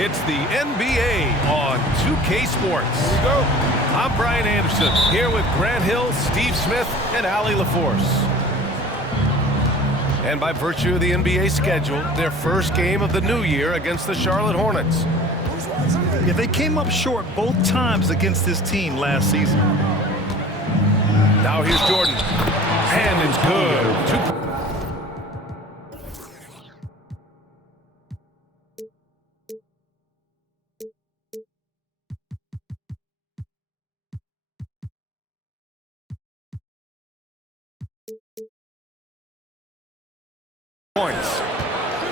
It's the NBA on 2K Sports. Here we go. I'm Brian Anderson, here with Grant Hill, Steve Smith, and Allie LaForce. And by virtue of the NBA schedule, their first game of the new year against the Charlotte Hornets. Yeah, they came up short both times against this team last season. Now here's Jordan. And it's good. Points.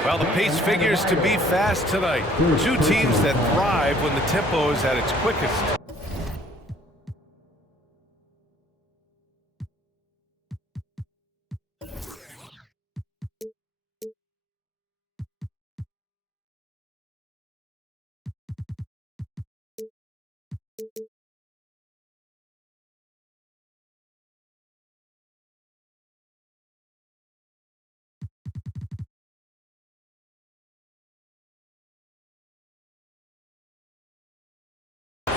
Well, the pace figures to be fast tonight. Two teams that thrive when the tempo is at its quickest.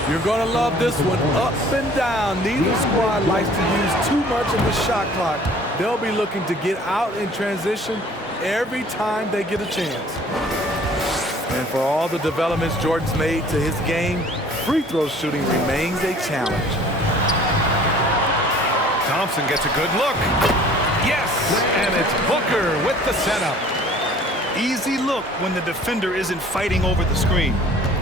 You're going to love this one. Up and down. Neither squad likes to use too much of the shot clock. They'll be looking to get out in transition every time they get a chance. And for all the developments Jordan's made to his game, free throw shooting remains a challenge. Thompson gets a good look. Yes! And it's Booker with the setup. Easy look when the defender isn't fighting over the screen.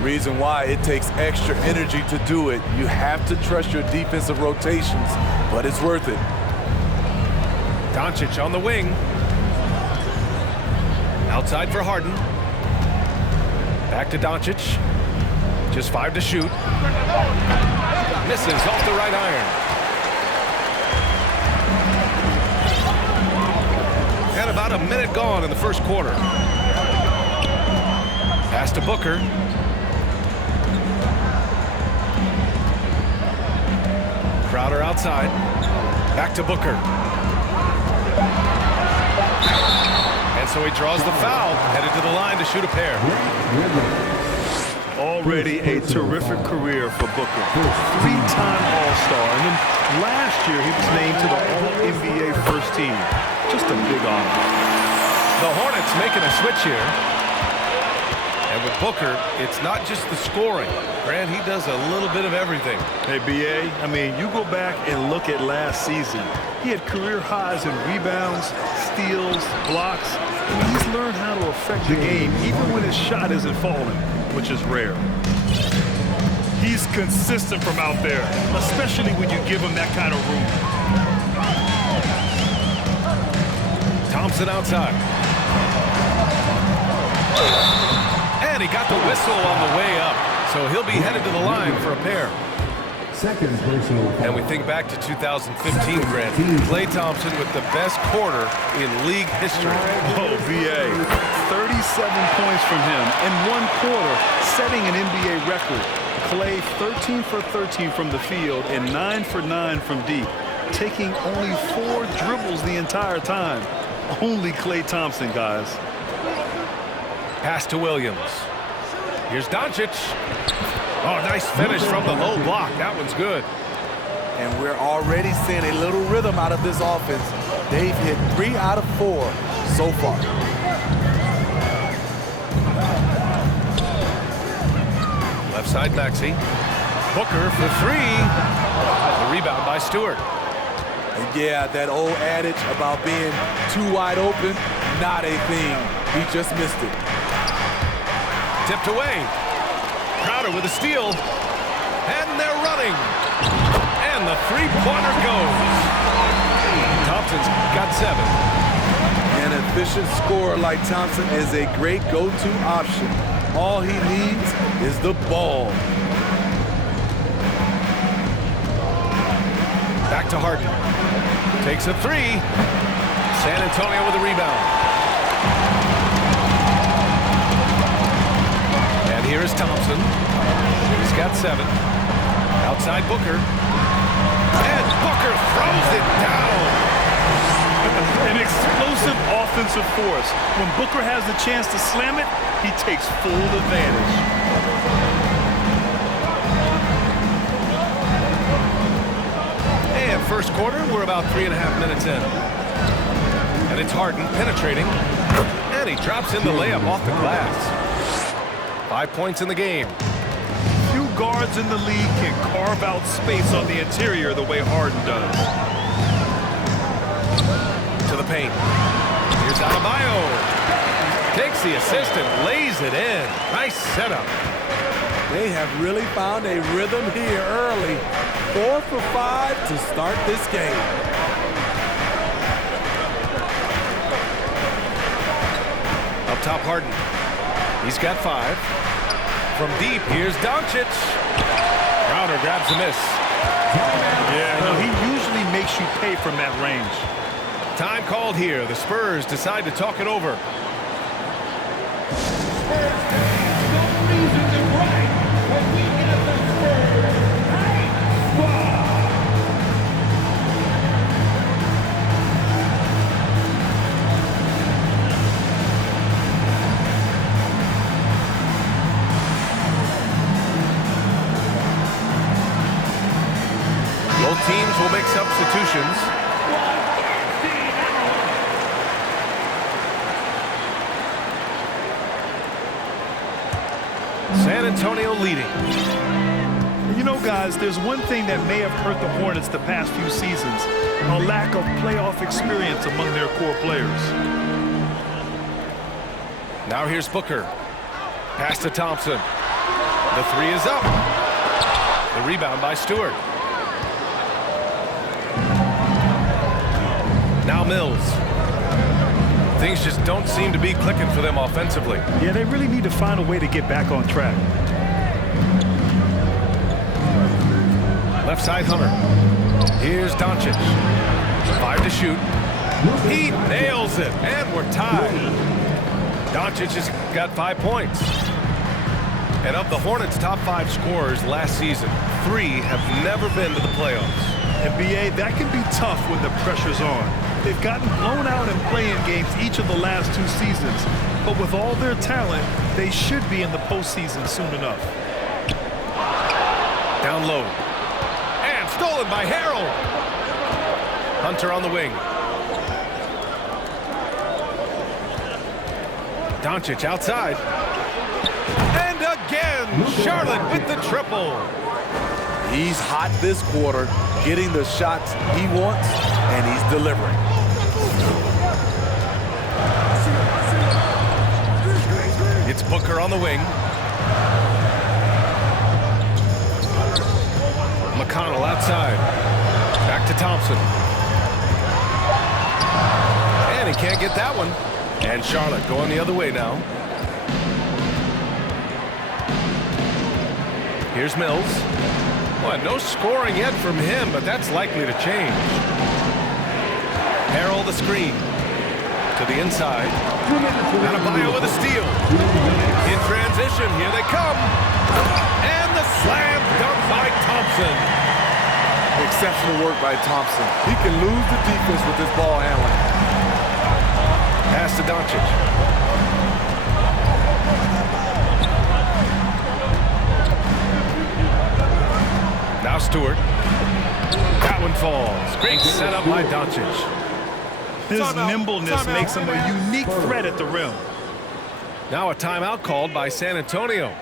Reason why it takes extra energy to do it. You have to trust your defensive rotations, but it's worth it. Doncic on the wing. Outside for Harden. Back to Doncic. Just 5 to shoot. Misses off the right iron. And about a minute gone in the first quarter. Pass to Booker. Crowder outside. Back to Booker. And so he draws the foul, headed to the line to shoot a pair. Already a terrific career for Booker. Three-time All-Star, and then last year he was named to the All-NBA first team. Just a big honor. The Hornets making a switch here. And with Booker, it's not just the scoring. Grant, he does a little bit of everything. Hey, B.A., I mean, you go back and look at last season. He had career highs in rebounds, steals, blocks. And he's learned how to affect the game even when his shot isn't falling, which is rare. He's consistent from out there, especially when you give him that kind of room. Thompson outside. And he got the whistle on the way up, so he'll be headed to the line for a pair. Second personal foul. And we think back to 2015, Grant. Klay Thompson with the best quarter in league history. Oh, B.A., 37 points from him in one quarter, setting an NBA record. Klay 13 for 13 from the field and 9 for 9 from deep, taking only 4 dribbles the entire time. Only Klay Thompson, guys. Pass to Williams. Here's Doncic. Oh, nice finish from the low block. That one's good. And we're already seeing a little rhythm out of this offense. They've hit 3 out of 4 so far. Left side, Maxey. Booker for 3. The rebound by Stewart. And yeah, that old adage about being too wide open, not a thing. He just missed it. Tipped away. Crowder with a steal. And they're running. And the three-pointer goes. Thompson's got 7. An efficient scorer like Thompson is a great go-to option. All he needs is the ball. Back to Harden. Takes a 3. San Antonio with a rebound. And here is Thompson. He's got 7. Outside Booker. And Booker throws it down. An explosive offensive force. When Booker has the chance to slam it, he takes full advantage. about 3.5 minutes in. And it's Harden penetrating. And he drops in the layup off the glass. 5 points in the game. Few guards in the league can carve out space on the interior the way Harden does. To the paint. Here's Adebayo. Takes the assist and lays it in. Nice setup. They have really found a rhythm here early. 4 for 5 to start this game. Up top, Harden. He's got 5. From deep, here's Doncic. Crowder grabs the miss. Yeah, no, he usually makes you pay from that range. Time called here. The Spurs decide to talk it over. Both teams will make substitutions. San Antonio leading. You know, guys, there's one thing that may have hurt the Hornets the past few seasons, a lack of playoff experience among their core players. Now here's Booker. Pass to Thompson. The 3 is up. The rebound by Stewart. Now Mills. Things just don't seem to be clicking for them offensively. Yeah, they really need to find a way to get back on track. Left side, Hunter. Here's Doncic. 5 to shoot. He nails it, and we're tied. Doncic has got 5 points. And of the Hornets' top 5 scorers last season, 3 have never been to the playoffs. And BA, that can be tough when the pressure's on. They've gotten blown out in play-in games each of the last 2 seasons. But with all their talent, they should be in the postseason soon enough. Down low. And stolen by Harrell. Hunter on the wing. Doncic outside. And again, Charlotte with the triple. He's hot this quarter, getting the shots he wants, and he's delivering. It's Booker on the wing. McConnell outside. Back to Thompson. And he can't get that one. And Charlotte going the other way now. Here's Mills. Well, no scoring yet from him, but that's likely to change. Harrell the screen. To the inside. Adebayo with a steal. In transition, here they come. And the slam dunk by Thompson. Exceptional work by Thompson. He can lose the defense with his ball handling. Pass to Doncic. Now Stewart. That one falls. Great setup by Doncic. His nimbleness makes him a unique threat at the rim. Now a timeout called by San Antonio.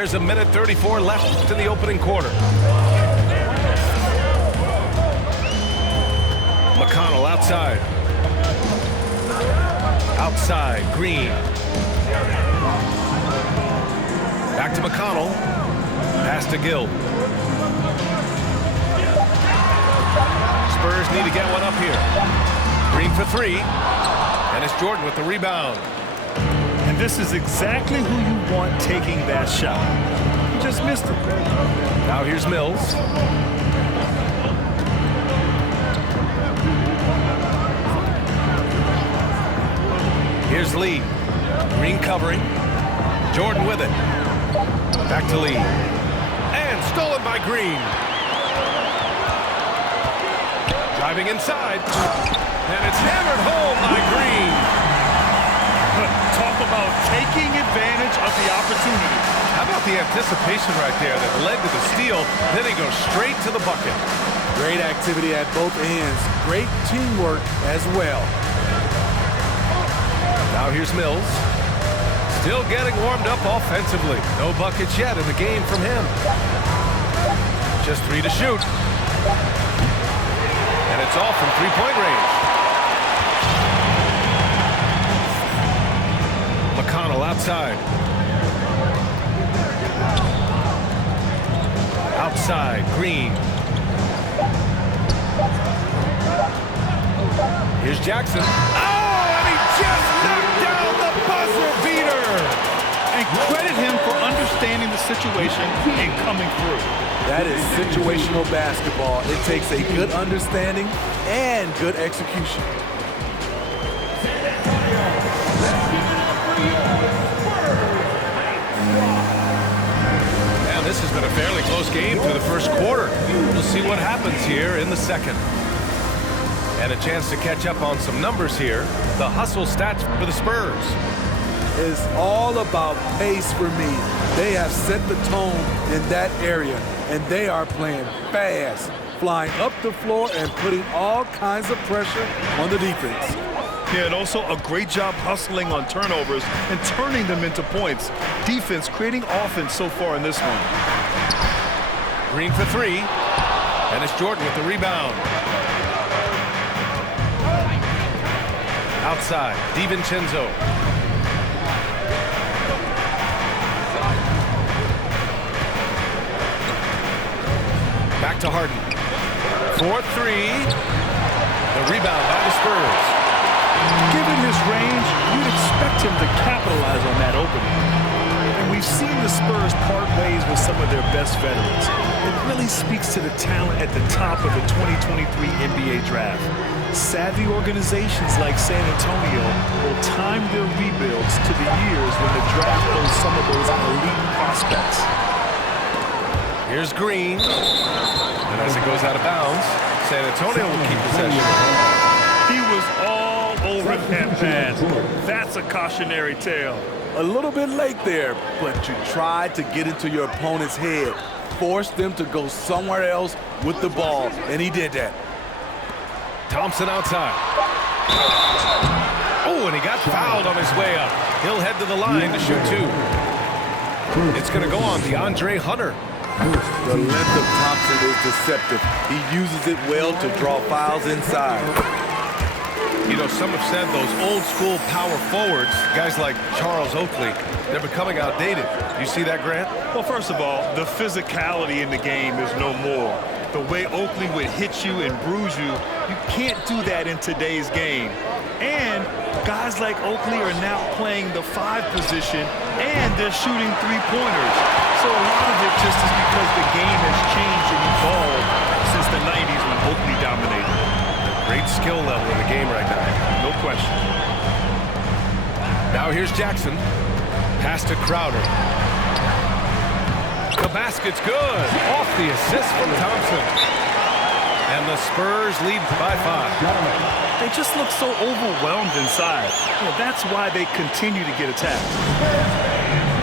There's a minute 34 left in the opening quarter. McConnell outside. Outside, Green. Back to McConnell. Pass to Gill. Spurs need to get one up here. Green for three. And it's Jordan with the rebound. And this is exactly who you want taking that shot. He just missed it. Now here's Mills. Here's Lee. Green covering. Jordan with it. Back to Lee. And stolen by Green. Driving inside. And it's hammered home by Green. Talk about taking advantage of the opportunity. How about the anticipation right there that led to the steal, then he goes straight to the bucket. Great activity at both ends. Great teamwork as well. Now here's Mills. Still getting warmed up offensively. No buckets yet in the game from him. Just 3 to shoot. And it's all from three-point range. McConnell outside. Outside, Green. Here's Jackson. Oh, and he just knocked down the buzzer beater. And credit him for understanding the situation and coming through. That is situational basketball. It takes a good understanding and good execution. And this has been a fairly close game through the first quarter. We'll see what happens here in the second. And a chance to catch up on some numbers here. The hustle stats for the Spurs. It's all about pace for me. They have set the tone in that area, and they are playing fast, flying up the floor and putting all kinds of pressure on the defense. Yeah, and also a great job hustling on turnovers and turning them into points. Defense creating offense so far in this one. Green for three, and it's Jordan with the rebound. Outside, DiVincenzo. Back to Harden. 4-3. The rebound by the Spurs. Given his range, you'd expect him to capitalize on that opening. And we've seen the Spurs part ways with some of their best veterans. It really speaks to the talent at the top of the 2023 NBA draft. Savvy organizations like San Antonio will time their rebuilds to the years when the draft holds some of those elite prospects. Here's Green. And as it goes out of bounds, San Antonio will keep possession. He was all over that pass. That's a cautionary tale. A little bit late there, but you tried to get into your opponent's head. Forced them to go somewhere else with the ball, and he did that. Thompson outside. Oh, and he got fouled on his way up. He'll head to the line to shoot two. It's going to go on DeAndre Hunter. The length of Thompson is deceptive. He uses it well to draw fouls inside. You know, some have said those old school power forwards, guys like Charles Oakley, they're becoming outdated. You see that, Grant? Well, first of all, the physicality in the game is no more. The way Oakley would hit you and bruise you, you can't do that in today's game. And guys like Oakley are now playing the 5 position, and they're shooting three-pointers. So a lot of it just is because the game has changed and evolved since the 90s when Oakley dominated. Great skill level in the game right now. No question. Now here's Jackson. Pass to Crowder. The basket's good. Off the assist from Thompson. And the Spurs lead by 5. They just look so overwhelmed inside. That's why they continue to get attacked.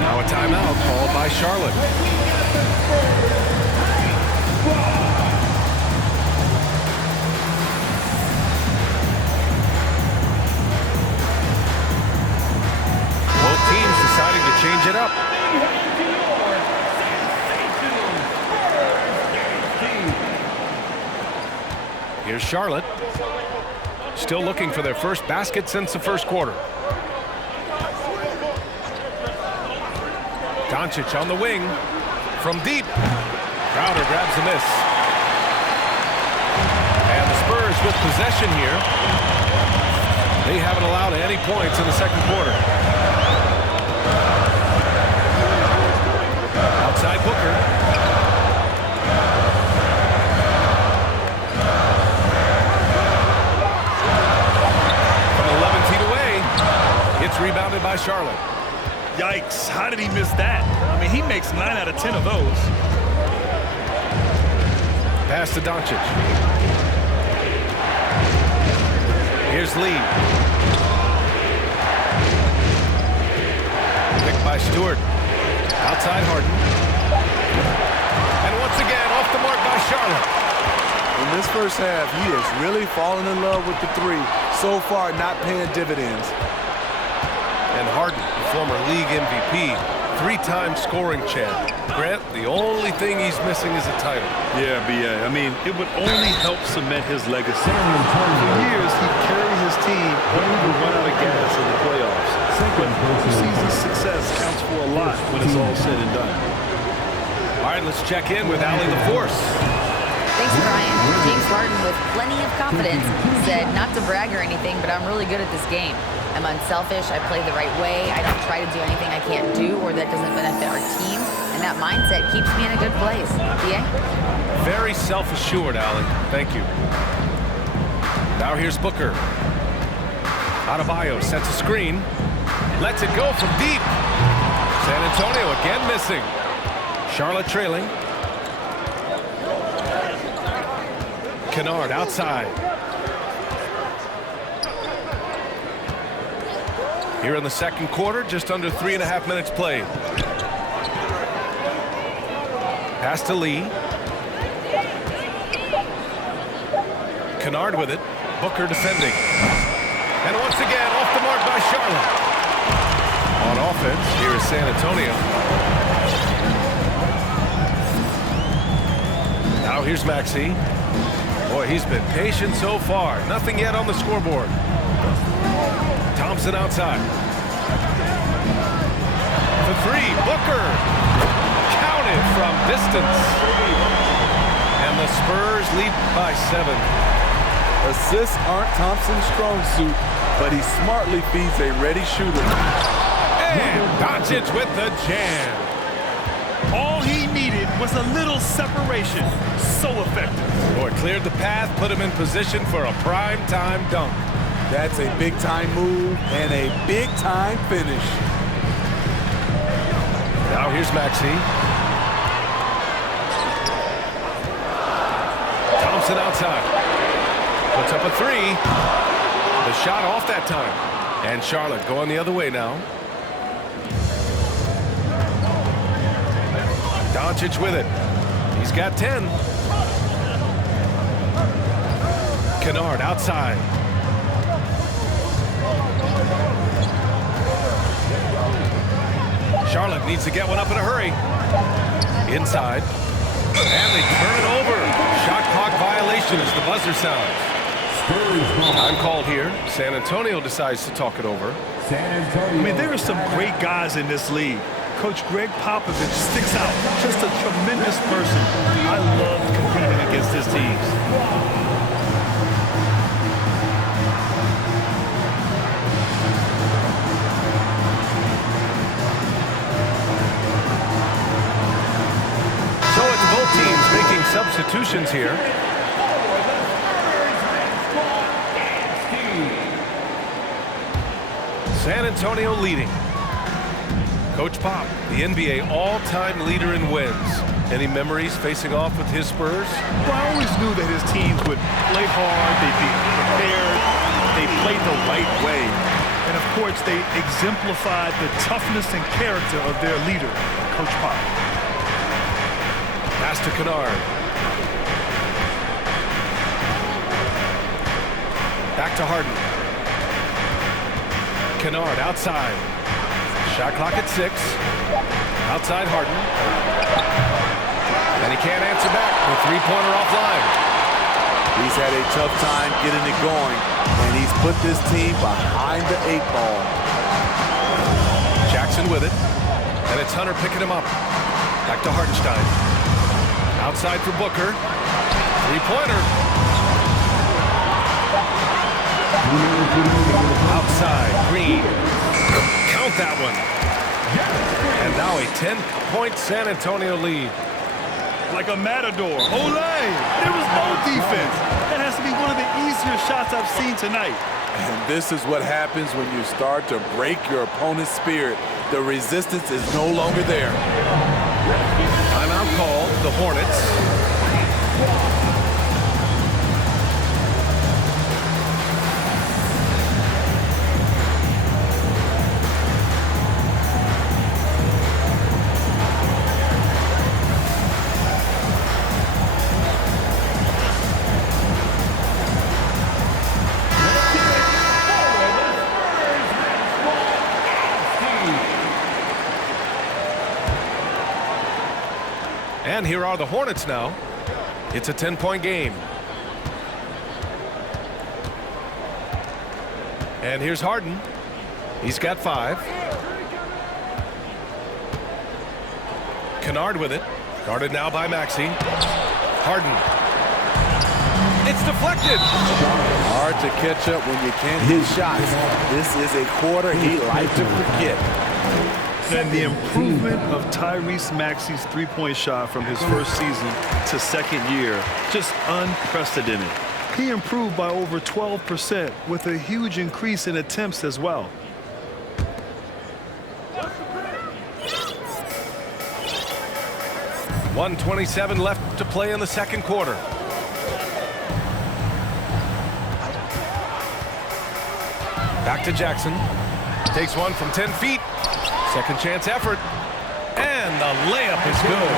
Now a timeout called by Charlotte. Both teams deciding to change it up. Here's Charlotte. Still looking for their first basket since the first quarter. Doncic on the wing. From deep. Crowder grabs the miss. And the Spurs with possession here. They haven't allowed any points in the second quarter. Outside Booker. From 11 feet away, it's rebounded by Charlotte. Yikes, how did he miss that? I mean, he makes 9 out of 10 of those. Pass to Doncic. Here's Lee. Picked by Stewart. Outside Harden. And once again, off the mark by Charlotte. In this first half, he has really fallen in love with the three. So far, not paying dividends. And Harden, the former league MVP, 3-time scoring champ. Grant, the only thing he's missing is a title. Yeah, B.A. I mean, it would only help cement his legacy. For years, he carried his team only to run out of gas in the playoffs. But postseason success counts for a lot when it's all said and done. All right, let's check in with Allie LaForce. Thanks, Brian. James Harden, with plenty of confidence, said not to brag or anything, but I'm really good at this game. I'm unselfish. I play the right way. I don't try to do anything I can't do or that doesn't benefit our team. And that mindset keeps me in a good place. Yeah? Very self-assured, Allie. Thank you. Now here's Booker. Adebayo sets a screen. Lets it go from deep. San Antonio again missing. Charlotte trailing. Kennard outside. Here in the second quarter, just under 3.5 minutes played. Pass to Lee. Kennard with it. Booker defending. And once again, off the mark by Charlotte. On offense, here is San Antonio. Now here's Maxey. Boy, he's been patient so far. Nothing yet on the scoreboard. Thompson outside. The three, Booker. Counted from distance. And the Spurs lead by 7. Assists aren't Thompson's strong suit, but he smartly feeds a ready shooter. And Doncic with the jam. All he needed was a little separation. So effective. Boy, cleared the path, put him in position for a prime-time dunk. That's a big-time move and a big-time finish. Now here's Maxey. Thompson outside. Puts up a three. The shot off that time. And Charlotte going the other way now. Doncic with it. He's got 10. Kennard outside. Charlotte needs to get one up in a hurry. Inside. And they turn it over. Shot clock violation as the buzzer sounds. Time called here. San Antonio decides to talk it over. I mean, there are some great guys in this league. Coach Greg Popovich sticks out. Just a tremendous person. I love competing against his teams. Teams making substitutions here. San Antonio leading. Coach Pop, the NBA all-time leader in wins. Any memories facing off with his Spurs? Well, I always knew that his teams would play hard, they'd be prepared, they played the right way. And of course, they exemplified the toughness and character of their leader, Coach Pop. Pass to Kennard. Back to Harden. Kennard outside. Shot clock at 6. Outside Harden. And he can't answer back. The three-pointer offline. He's had a tough time getting it going, and he's put this team behind the 8 ball. Jackson with it, and it's Hunter picking him up. Back to Hartenstein. Outside for Booker. Three-pointer. Outside, Green. Count that one. And now a 10-point San Antonio lead. Like a matador. Olé! There was no defense. That has to be one of the easier shots I've seen tonight. And this is what happens when you start to break your opponent's spirit. The resistance is no longer there. Timeout call, the Hornets. And here are the Hornets now. It's a 10-point game. And here's Harden. He's got 5. Kennard with it. Guarded now by Maxey. Harden. It's deflected. Hard to catch up when you can't hit shots. This is a quarter he'd like to forget. And the improvement of Tyrese Maxey's three-point shot from his first season to second year, just unprecedented. He improved by over 12% with a huge increase in attempts as well. .127 left to play in the second quarter. Back to Jackson. Takes one from 10 feet. Second chance effort. And the layup is good.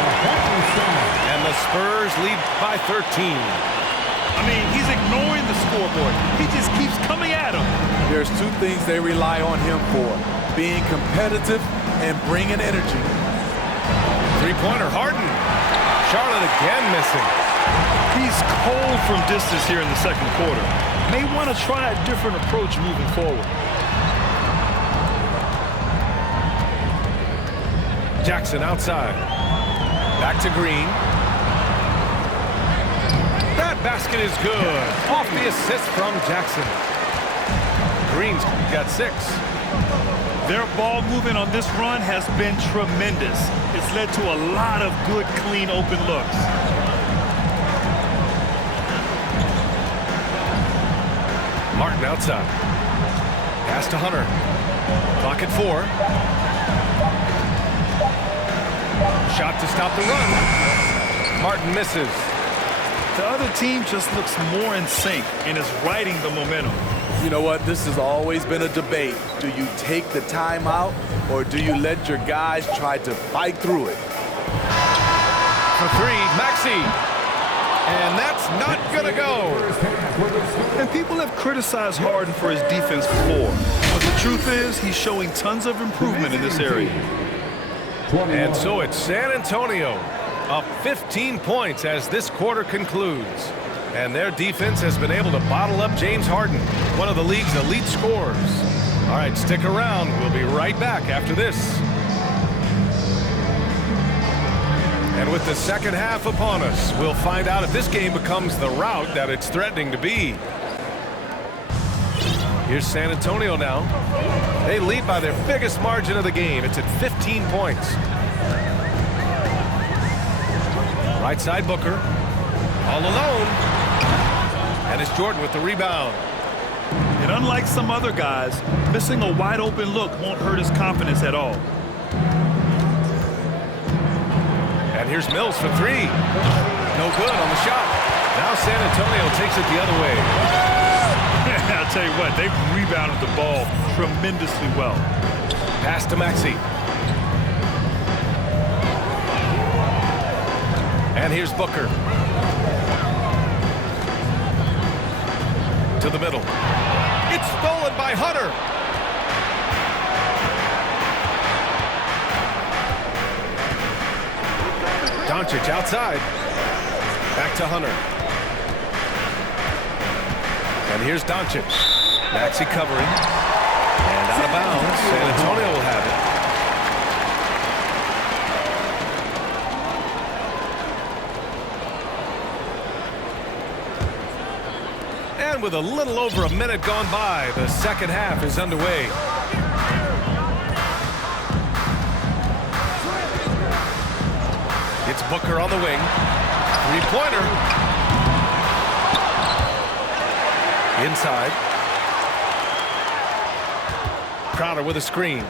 And the Spurs lead by 13. I mean, he's ignoring the scoreboard. He just keeps coming at him. There's 2 things they rely on him for: being competitive and bringing energy. Three-pointer, Harden. Charlotte again missing. He's cold from distance here in the second quarter. May want to try a different approach moving forward. Jackson outside. Back to Green. That basket is good. Off the assist from Jackson. Green's got 6. Their ball movement on this run has been tremendous. It's led to a lot of good, clean, open looks. Martin outside. Pass to Hunter. Clock at 4. Shot to stop the run. Martin misses. The other team just looks more in sync and is riding the momentum. You know what? This has always been a debate. Do you take the timeout, or do you let your guys try to fight through it? For 3, Maxey. And that's not going to go. And people have criticized Harden for his defense before. But the truth is, he's showing tons of improvement in this area. And so it's San Antonio up 15 points as this quarter concludes. And their defense has been able to bottle up James Harden, one of the league's elite scorers. All right, stick around. We'll be right back after this. And with the second half upon us, we'll find out if this game becomes the rout that it's threatening to be. Here's San Antonio now. They lead by their biggest margin of the game. It's at 15 points. Right side, Booker. All alone. And it's Jordan with the rebound. And unlike some other guys, missing a wide open look won't hurt his confidence at all. And here's Mills for 3. No good on the shot. Now San Antonio takes it the other way. I'll tell you what, they've rebounded the ball tremendously well. Pass to Maxey. And here's Booker. To the middle. It's stolen by Hunter. Doncic outside. Back to Hunter. And here's Doncic. Maxey covering. And out of bounds. San Antonio will have it. And with a little over a minute gone by, the second half is underway. It's Booker on the wing. Three-pointer. Inside. Crowder with a screen.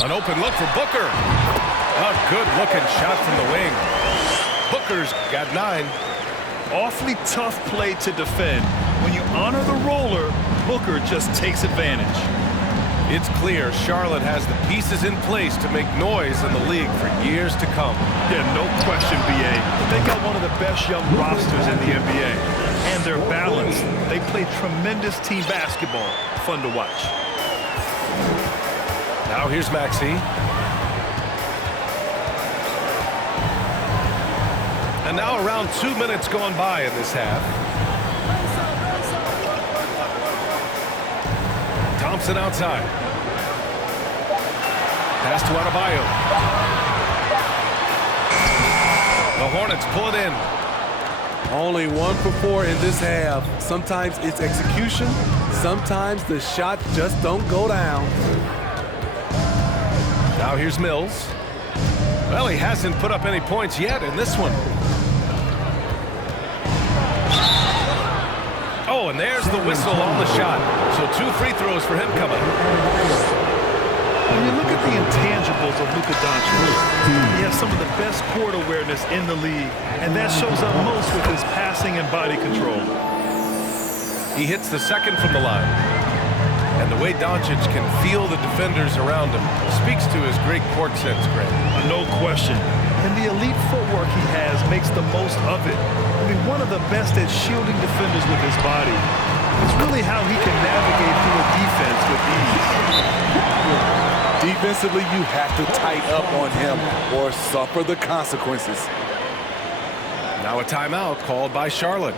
An open look for Booker. A good-looking shot from the wing. Booker's got 9. Awfully tough play to defend. When you honor the roller, Booker just takes advantage. It's clear Charlotte has the pieces in place to make noise in the league for years to come. Yeah, no question, B.A. They got one of the best young rosters in the NBA. And they're balanced. They play tremendous team basketball. Fun to watch. Now here's Maxey. And now around 2 minutes gone by in this half. Thompson outside. Pass to Adebayo. The Hornets pull it in. Only 1 for 4 in this half. Sometimes it's execution. Sometimes the shots just don't go down. Now here's Mills. Well, he hasn't put up any points yet in this one. Oh, and there's the whistle on the shot. So 2 free throws for him coming. When you look at the intangibles of Luka Doncic, he has some of the best court awareness in the league, and that shows up most with his passing and body control. He hits the second from the line. And the way Doncic can feel the defenders around him speaks to his great court sense, Greg. No question. And the elite footwork he has makes the most of it. I mean, one of the best at shielding defenders with his body. It's really how he can navigate through a defense with ease. Defensively, you have to tighten up on him or suffer the consequences. Now a timeout called by Charlotte.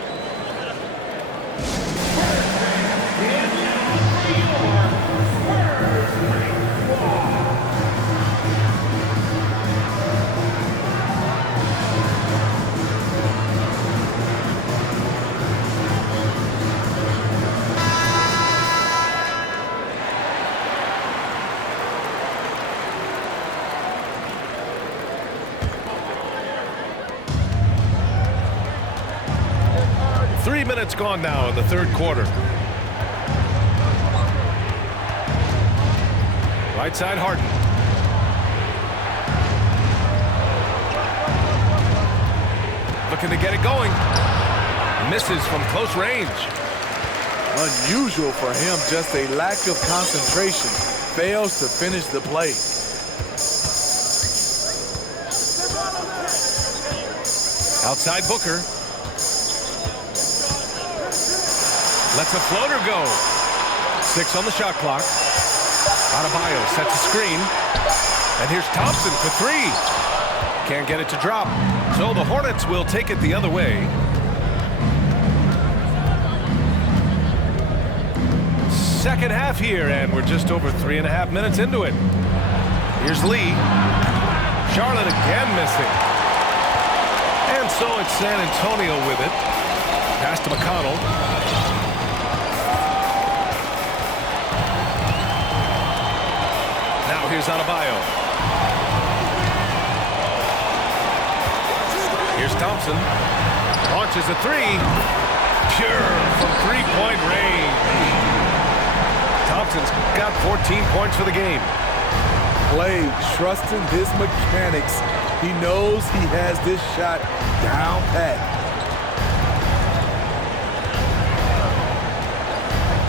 Minutes gone now in the third quarter. Right side Harden. Looking to get it going. Misses from close range. Unusual for him, just a lack of concentration. Fails to finish the play. Outside Booker. Lets a floater go. 6 on the shot clock. Adebayo sets a screen. And here's Thompson for 3. Can't get it to drop. So the Hornets will take it the other way. Second half here, and we're just over 3.5 minutes into it. Here's Lee. Charlotte again missing. And so it's San Antonio with it. Pass to McConnell. Here's Adebayo. Here's Thompson. Launches a 3. Pure from 3-point range. Thompson's got 14 points for the game. Play, trusting his mechanics. He knows he has this shot down pat.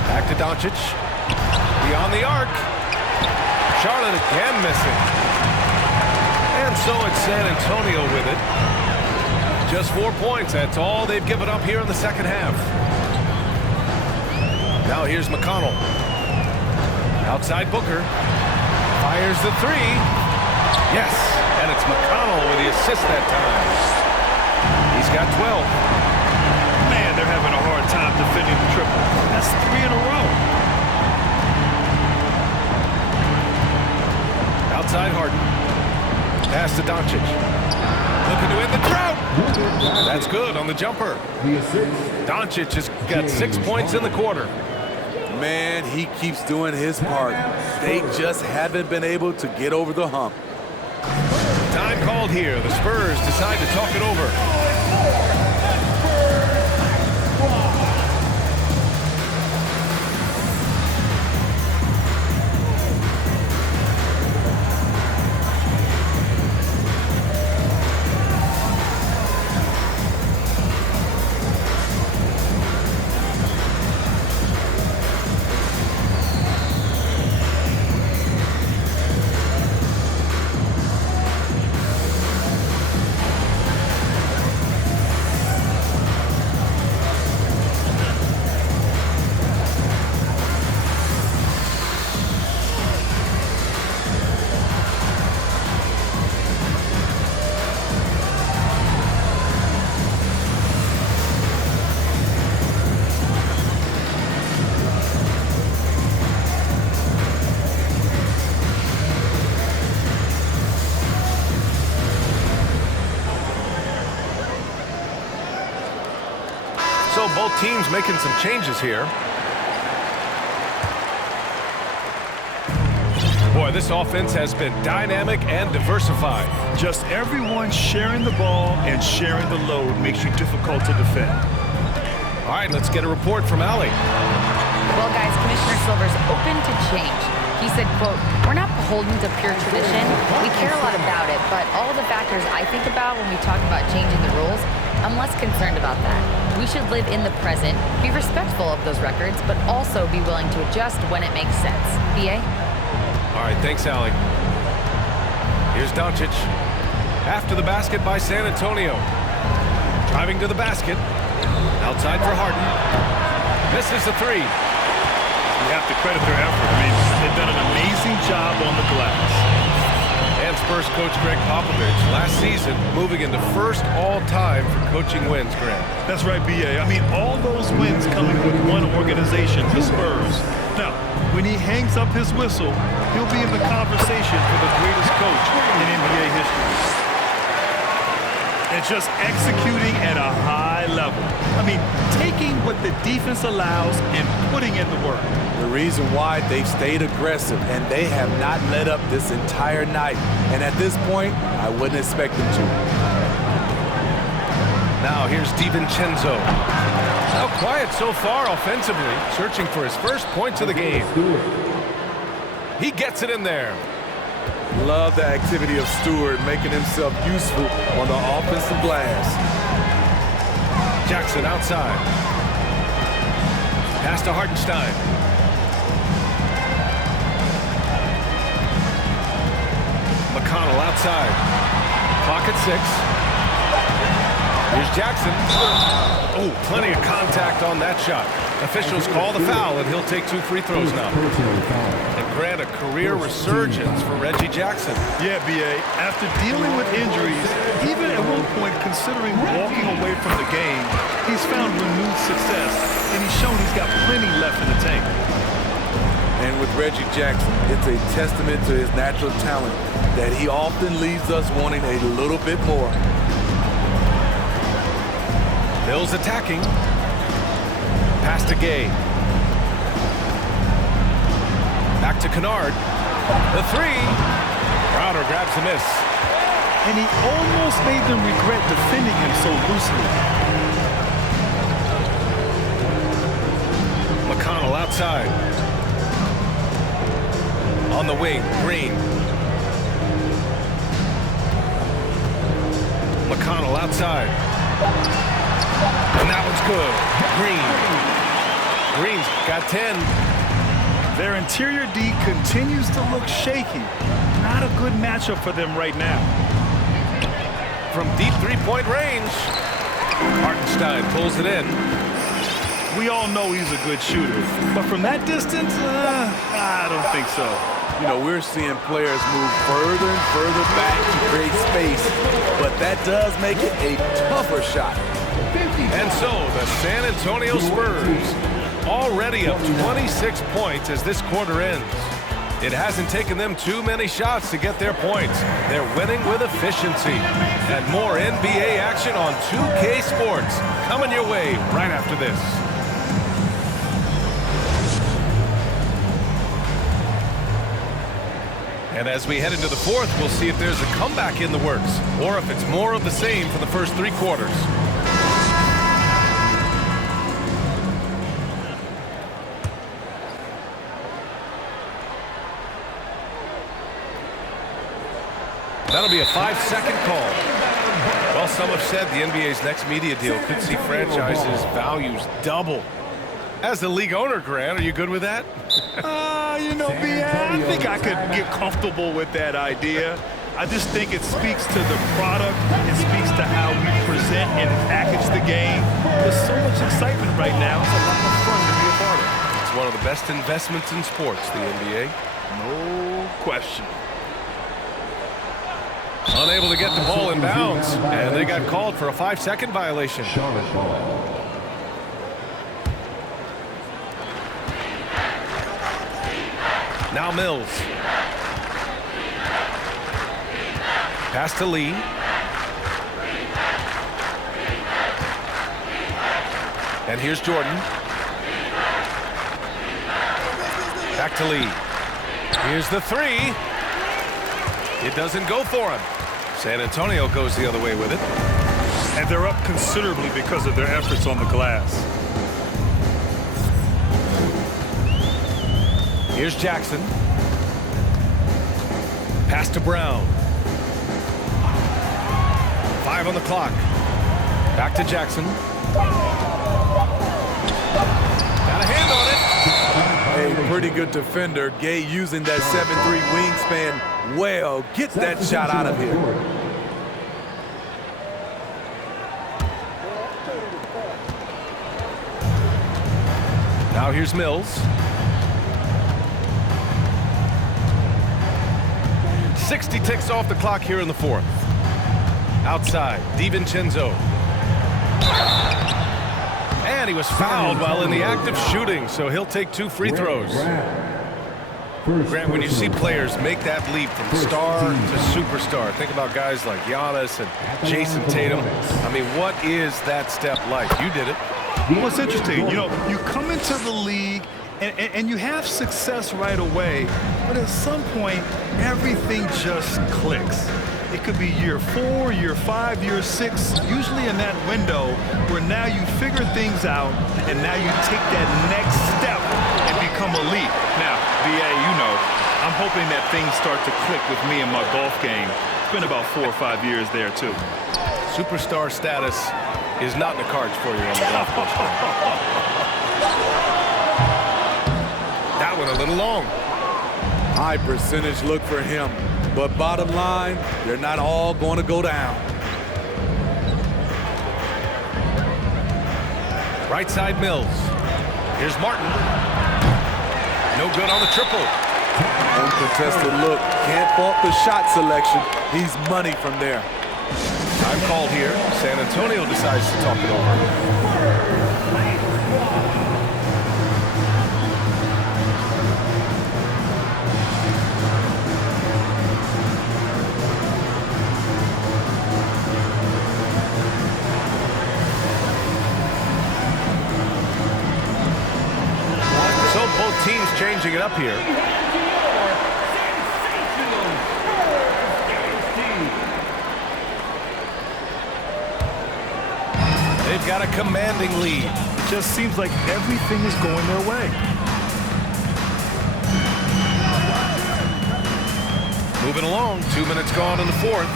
Back to Doncic. Beyond the arc. Charlotte again missing. And so it's San Antonio with it. Just 4 points. That's all they've given up here in the second half. Now here's McConnell. Outside Booker. Fires the 3. Yes. And it's McConnell with the assist that time. He's got 12. Man, they're having a hard time defending the triple. pass to Doncic. Looking to end the drought. That's good on the jumper. Doncic has got 6 points in the quarter. Man, he keeps doing his part. They just haven't been able to get over the hump. Time called here. The Spurs decide to talk it over. So both teams making some changes here. Boy, this offense has been dynamic and diversified. Just everyone sharing the ball and sharing the load makes you difficult to defend. All right, let's get a report from Allie. Well, guys, Commissioner Silver's open to change. He said, quote, "We're not beholden to pure tradition. We care a lot about it, but all the factors I think about when we talk about changing the rules, I'm less concerned about that. We should live in the present, be respectful of those records, but also be willing to adjust when it makes sense." BA? All right, thanks, Allie. Here's Doncic. After the basket by San Antonio. Driving to the basket. Outside for Harden. Misses the three. You have to credit their effort. I mean, they've done an amazing job on the glass. And Spurs coach Greg Popovich last season moving into first all-time for coaching wins, Greg. That's right, BA. I mean, all those wins coming with one organization, the Spurs. Now, when he hangs up his whistle, he'll be in the conversation for the greatest coach in NBA history. And just executing at a high level. I mean, taking what the defense allows and putting in the work. The reason why they've stayed aggressive and they have not let up this entire night. And at this point, I wouldn't expect them to. Now here's DiVincenzo. Now quiet so far offensively, searching for his first points of the game. He gets it in there. Love the activity of Stewart, making himself useful on the offensive glass. Jackson outside. Pass to Hartenstein. McConnell outside. Clock at 6. Here's Jackson. Oh, plenty of contact on that shot. Officials call the foul, and he'll take 2 free throws now. And grant a career resurgence for Reggie Jackson. Yeah, BA. After dealing with injuries, even at one point considering walking away from the game, he's found renewed success, and he's shown he's got plenty left in the tank. And with Reggie Jackson, it's a testament to his natural talent that he often leaves us wanting a little bit more. Bills attacking. Pass to Gay. Back to Kennard. The three. Crowder grabs the miss. And he almost made them regret defending him so loosely. McConnell outside. On the wing, Green. McConnell outside. And that one's good. Green's got 10. Their interior D continues to look shaky. Not a good matchup for them right now. From deep three-point range, Hartenstein pulls it in. We all know he's a good shooter, but from that distance, I don't think so. You know, we're seeing players move further and further back to create space, but that does make it a tougher shot. And so the San Antonio Spurs already up 26 points as this quarter ends. It hasn't taken them too many shots to get their points. They're winning with efficiency. And more NBA action on 2K Sports coming your way right after this. And as we head into the fourth, we'll see if there's a comeback in the works or if it's more of the same for the first 3 quarters. That'll be a 5-second call. Well, some have said the NBA's next media deal could see franchises' values double. As the league owner, Grant, are you good with that? You know, I think I could get comfortable with that idea. I just think it speaks to the product. It speaks to how we present and package the game. There's so much excitement right now. It's a lot of fun to be a part of. It's one of the best investments in sports, the NBA. No question. Unable to get the ball in bounds, and they got called for a 5-second violation. Charlotte ball. Now Mills. Pass to Lee. And here's Jordan. Back to Lee. Here's the 3. It doesn't go for him. San Antonio goes the other way with it. And they're up considerably because of their efforts on the glass. Here's Jackson. Pass to Brown. 5 on the clock. Back to Jackson. Got a hand on it. A pretty good defender. Gay using that 7'3" wingspan well. Get that shot out of here. Now here's Mills. 60 ticks off the clock here in the fourth. Outside, DiVincenzo. And he was fouled while in the act of shooting, so he'll take 2 free throws. Grant, when you see players make that leap from star to superstar, think about guys like Giannis and Jason Tatum. I mean, what is that step like? You did it. Well, it's interesting. You know, you come into the league and you have success right away, but at some point, everything just clicks. It could be year 4, year 5, year 6, usually in that window where now you figure things out and now you take that next step and become elite. Now, BA, you know, I'm hoping that things start to click with me in my golf game. It's been about 4 or 5 years there, too. Superstar status is not in the cards for you on the golf course. That one a little long. High percentage look for him. But bottom line, they're not all going to go down. Right side Mills. Here's Martin. No good on the triple. Uncontested look. Can't fault the shot selection. He's money from there. Time called here. San Antonio decides to talk it over. So both teams changing it up here. They've got a commanding lead. It just seems like everything is going their way. Moving along, 2 minutes gone in the fourth.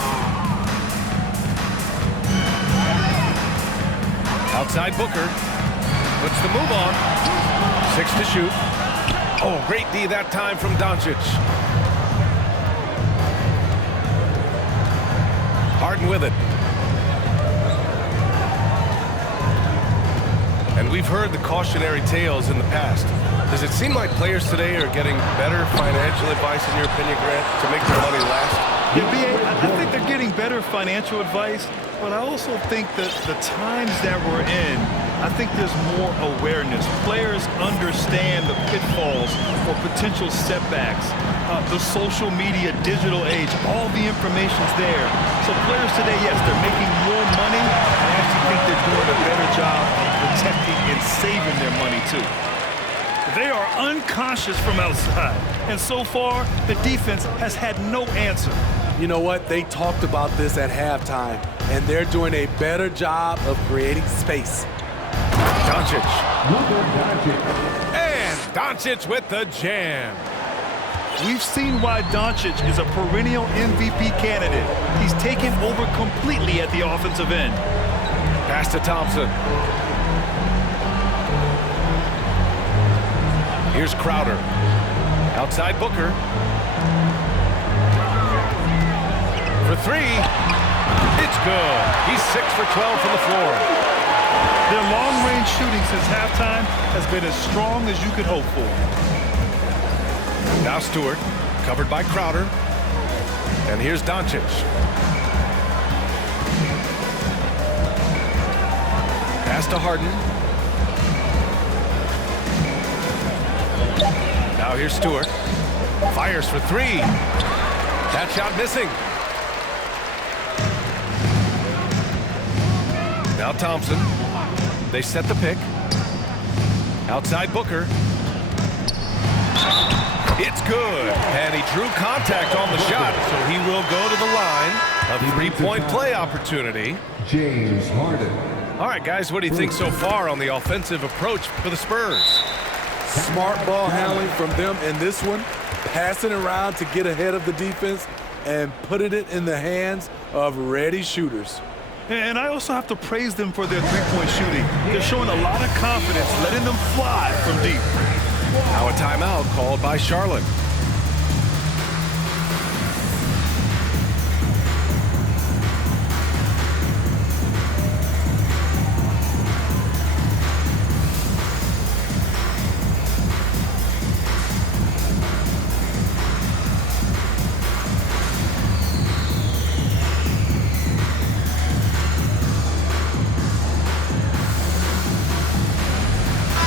Outside Booker. Puts the move on. 6 to shoot. Oh, great D that time from Doncic. Harden with it. And we've heard the cautionary tales in the past. Does it seem like players today are getting better financial advice, in your opinion, Grant, to make their money last? Yeah, BA, I think they're getting better financial advice, but I also think that the times that we're in, I think there's more awareness. Players understand the pitfalls or potential setbacks. The social media, digital age, all the information's there. So players today, yes, they're making more money. I actually think they're doing a better job of protecting and saving their money, too. They are unconscious from outside. And so far, the defense has had no answer. You know what? They talked about this at halftime, and they're doing a better job of creating space. Doncic. Luka Doncic. And Doncic with the jam. We've seen why Doncic is a perennial MVP candidate. He's taken over completely at the offensive end. Pass to Thompson. Here's Crowder. Outside Booker. For three. It's good. He's 6 for 12 from the floor. Their long-range shooting since halftime has been as strong as you could hope for. Now Stewart, covered by Crowder. And here's Doncic. Pass to Harden. Now here's Stewart. Fires for three. That shot missing. Now Thompson. They set the pick. Outside Booker. It's good. And he drew contact on the shot, so he will go to the line. A three-point play opportunity. James Harden. All right, guys, what do you think so far on the offensive approach for the Spurs? Smart ball handling from them in this one, passing around to get ahead of the defense and putting it in the hands of ready shooters. And I also have to praise them for their three-point shooting. They're showing a lot of confidence, letting them fly from deep. Now a timeout called by Charlotte.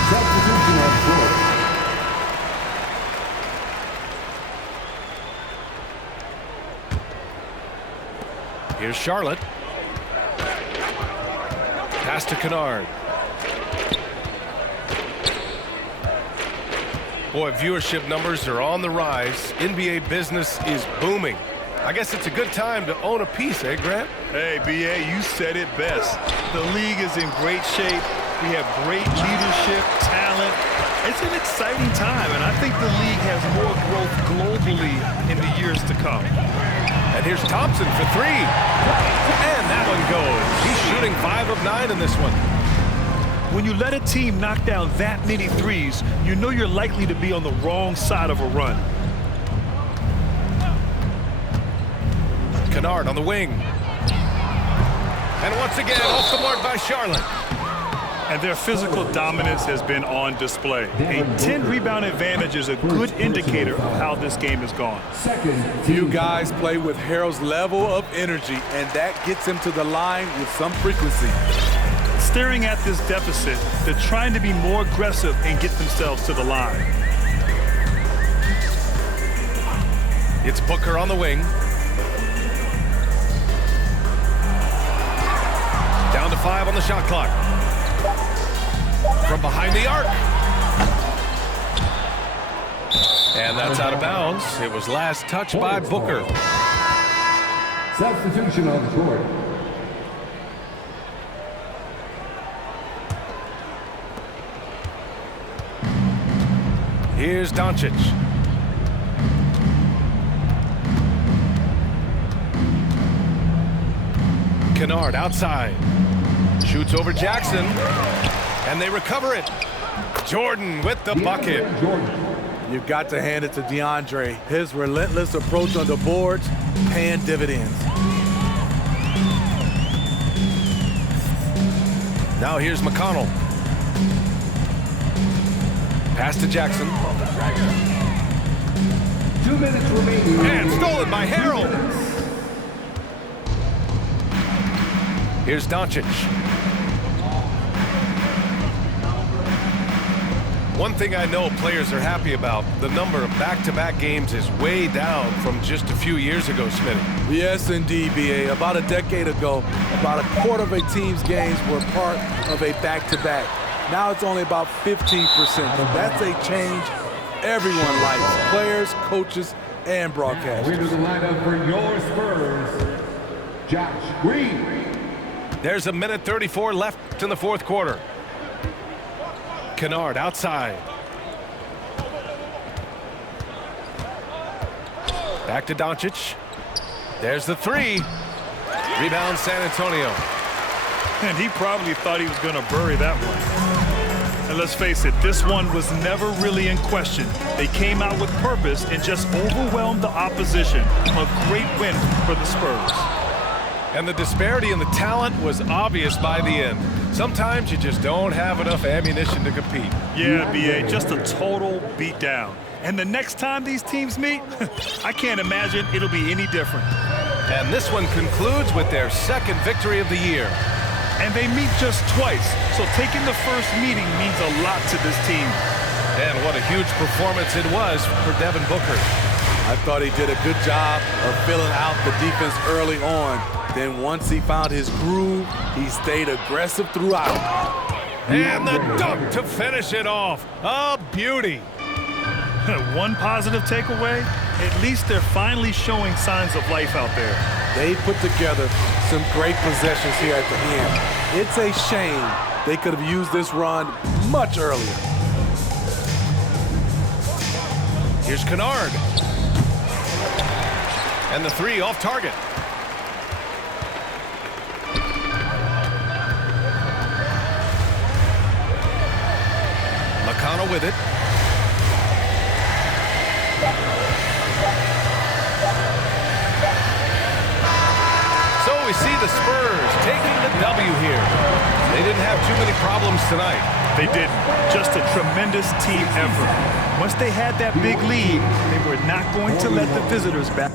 Substitution on floor. Here's Charlotte. Pass to Kennard. Boy, viewership numbers are on the rise. NBA business is booming. I guess it's a good time to own a piece, eh, Grant? Hey, B.A., you said it best. The league is in great shape. We have great leadership, talent. It's an exciting time, and I think the league has more growth globally in the years to come. And here's Thompson for three. And that one goes. He's shooting 5 of 9 in this one. When you let a team knock down that many threes, you know you're likely to be on the wrong side of a run. Kennard on the wing. And once again, off the mark by Charlotte. And their physical dominance has been on display. A 10-rebound advantage is a good indicator of how this game has gone. You guys play with Harold's level of energy, and that gets him to the line with some frequency. Staring at this deficit, they're trying to be more aggressive and get themselves to the line. It's Booker on the wing. Down to 5 on the shot clock. From behind the arc. And that's out of bounds. It was last touched by Booker. Substitution on the court. Here's Doncic. Kennard outside. Shoots over Jackson. And they recover it. Jordan with the bucket. You've got to hand it to DeAndre. His relentless approach on the boards, paying dividends. Now here's McConnell. Pass to Jackson. 2 minutes remaining. And stolen by Harold. Here's Doncic. One thing I know players are happy about, the number of back-to-back games is way down from just a few years ago, Smitty. Yes, indeed, B.A. About a decade ago, about a quarter of a team's games were part of a back-to-back. Now it's only about 15%. That's a change everyone likes, players, coaches, and broadcasters. Into the lineup for your Spurs, Josh Green. There's 1:34 left in the fourth quarter. Kennard outside. Back to Doncic. There's the three. Rebound San Antonio. And he probably thought he was going to bury that one. And let's face it, this one was never really in question. They came out with purpose and just overwhelmed the opposition. A great win for the Spurs. And the disparity in the talent was obvious by the end. Sometimes you just don't have enough ammunition to compete. Yeah, B.A., just a total beatdown. And the next time these teams meet, I can't imagine it'll be any different. And this one concludes with their second victory of the year. And they meet just twice, so taking the first meeting means a lot to this team. And what a huge performance it was for Devin Booker. I thought he did a good job of filling out the defense early on. Then once he found his groove, he stayed aggressive throughout. And the dunk to finish it off. A beauty. One positive takeaway, at least they're finally showing signs of life out there. They put together some great possessions here at the end. It's a shame they could have used this run much earlier. Here's Kennard. And the three off target. McConnell with it. So we see the Spurs taking the W here. They didn't have too many problems tonight. They didn't. Just a tremendous team effort. Once they had that big lead, they were not going to let the visitors back.